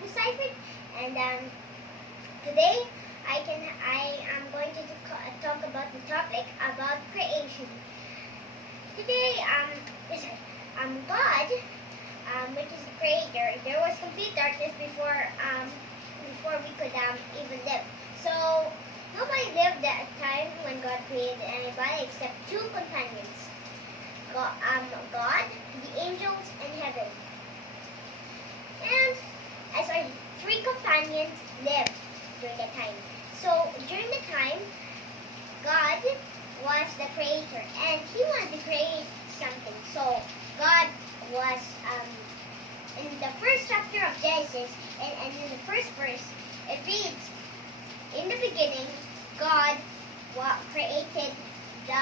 Focus Cipher, and today I am going to talk about the topic about creation. Today, God, which is the creator, there was complete darkness before we could even live. So nobody lived at a time when God created anybody except two companions: God, the angels, and heaven. And three companions lived during that time. So during the time, God was the creator, and He wanted to create something. So God was in the first chapter of Genesis, and in the first verse, it reads, "In the beginning, God created the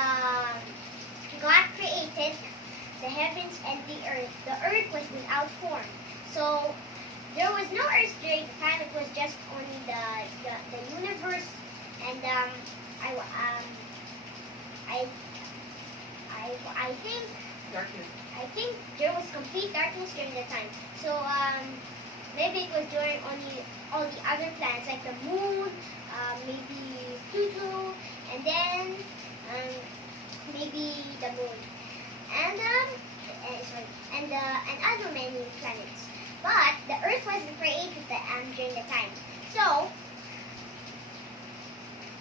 heavens and the earth. The earth was without form." So there was no earth during the time. It was just only the universe, and I think Darkness. I think there was complete darkness during that time. So maybe it was during only all the other planets like the moon, maybe Pluto, and then maybe the moon, and other many planets. But the Earth wasn't created during the time. So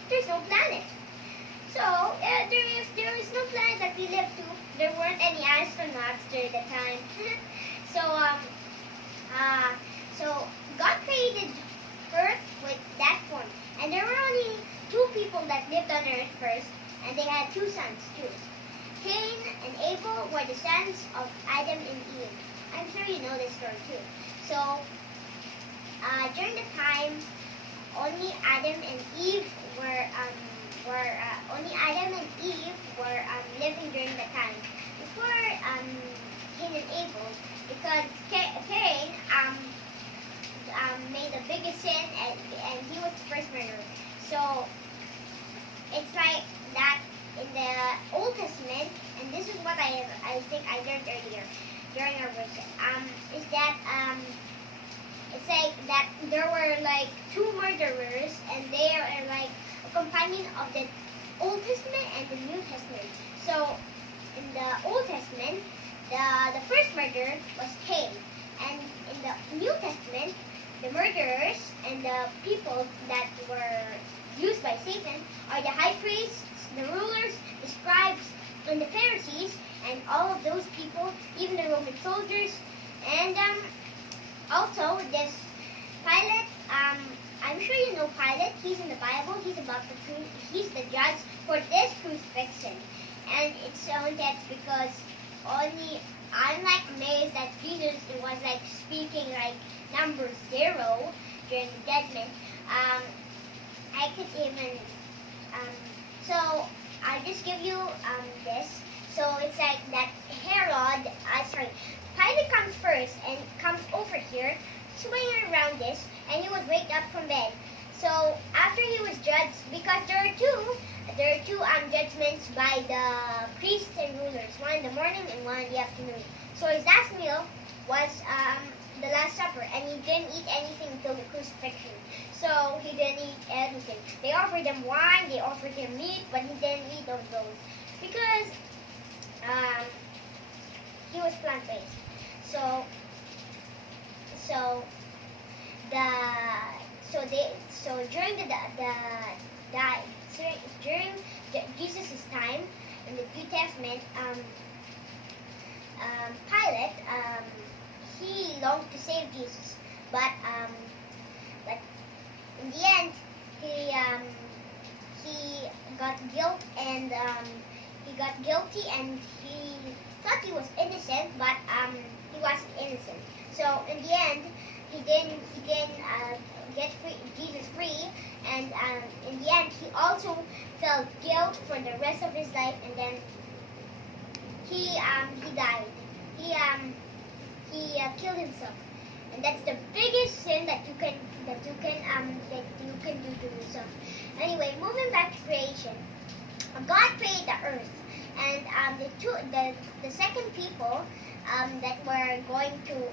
there's no planet. So if there is no planet that we live to, there weren't any astronauts during the time. so so God created Earth with that form, and there were only two people that lived on Earth first, and they had two sons too. Cain and Abel were the sons of Adam and Eve. I'm sure you know this story too. So during the time, only Adam and Eve were living during the time before Cain and Abel, because Cain made the biggest sin, and he was the first murderer. So it's like that in the Old Testament, and this is what I think I learned earlier during our verse. Is that it's like that there were like two murderers, and they are like a companion of the Old Testament and the New Testament. So in the Old Testament, the first murderer was Cain, and in the New Testament, the murderers and the people that were used by Satan are the high priests, the rulers, the scribes, and the Pharisees, and all of those people, even the Roman soldiers, and also this Pilate. I'm sure you know Pilate. He's in the Bible. He's the judge for this crucifixion, and it's so intense because I'm like amazed that Jesus was like speaking like number 0 during the judgment. I could even so I'll just give you this. So it's like that Pilate comes first and comes over here, swinging around this, and he would wake up from bed. So after he was judged, because there are two judgments by the priests and rulers, one in the morning and one in the afternoon. So his last meal was the Last Supper, and he didn't eat anything until the crucifixion. So he didn't eat anything. They offered him wine, they offered him meat, but he didn't eat of those because he was plant-based. So during Jesus' time in the New Testament, Pilate he longed to save Jesus, but in the end he got guilty, and he thought he was innocent, but he wasn't innocent. So in the end, he didn't get Jesus free, and in the end, he also felt guilt for the rest of his life, and then he died. He killed himself, and that's the biggest sin that you can do to yourself. Anyway, moving back to creation, God created the earth, and the second people that were going to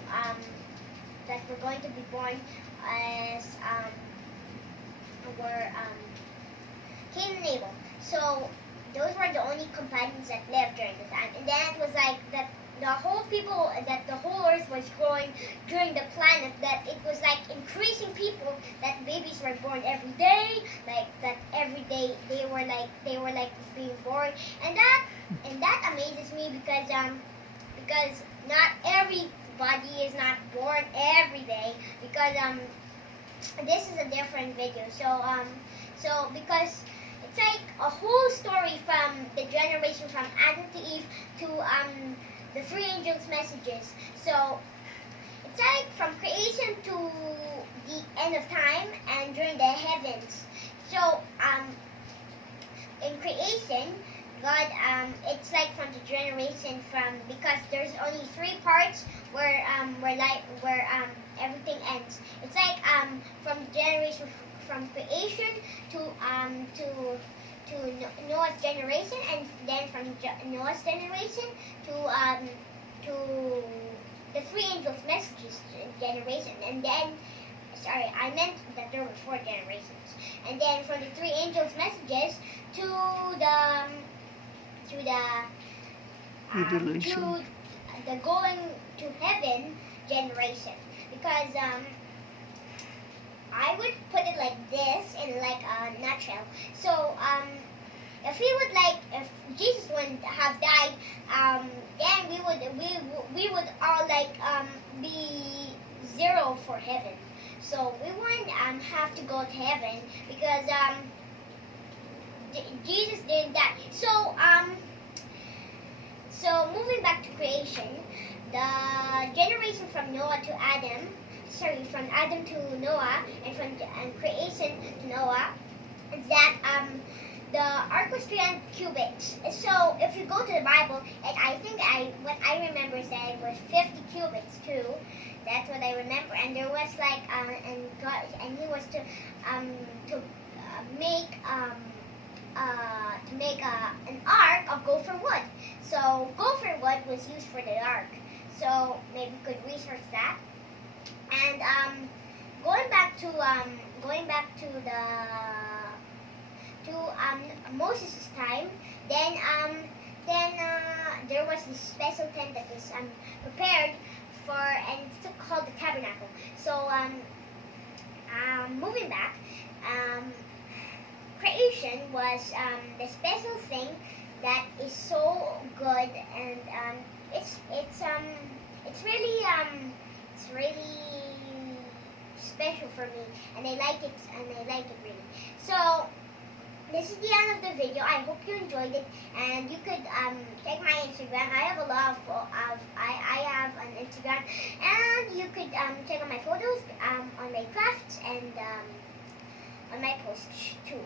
that were going to be born as were Cain and Abel. So those were the only companions that lived during the time. And then it was like that the whole earth was growing during the planet, that it was like increasing people, that babies were born every day, like that every day they were like being born. And that amazes me because not everybody is not born every day, because this is a different video. So because it's like a whole story from the generation from Adam to Eve to the three angels' messages. So it's like from creation to the end of time and during the heavens. So in creation, God, it's like from the generation because there's only three parts where everything ends. It's like from the generation from creation to Noah's generation, and then from Noah's generation to the three angels' messages generation, and then I meant that there were four generations, and then from the three angels' messages to the going to heaven generation, because I would put it like this in like a nutshell. So if Jesus wouldn't have died, then we would all be zero for heaven. So we wouldn't have to go to heaven because Jesus didn't die. So moving back to creation, the generation from Adam to Noah, and from creation to Noah, is that the ark was 300 cubits. So if you go to the Bible, and I think what I remember is that it was 50 cubits too. That's what I remember. And there was and he was to make an ark of gopher wood. So gopher wood was used for the ark. So maybe you could research that. And going back to Moses' time, then there was this special tent that was prepared for, and it's called the tabernacle. So moving back, creation was the special thing that is so good, and it's really special for me, and I like it really. So this is the end of the video. I hope you enjoyed it, and you could check my Instagram. I have a lot of I have an Instagram, and you could check out my photos on my crafts and on my posts too.